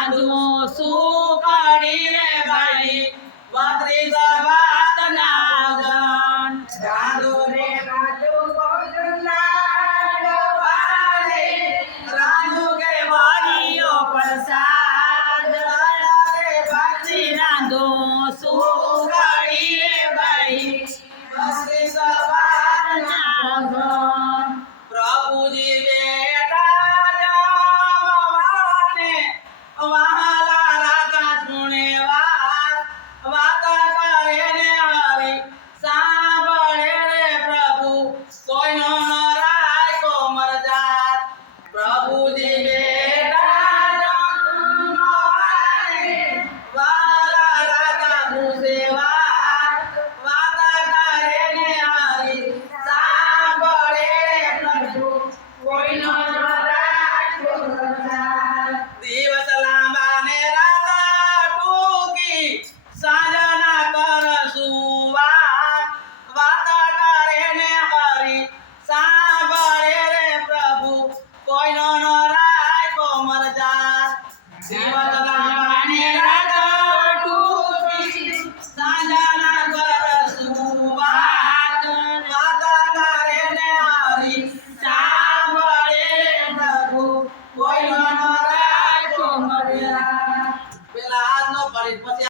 બાંધું શું કરી રે ભાઈ વાતરી સવાત ના ગણ રે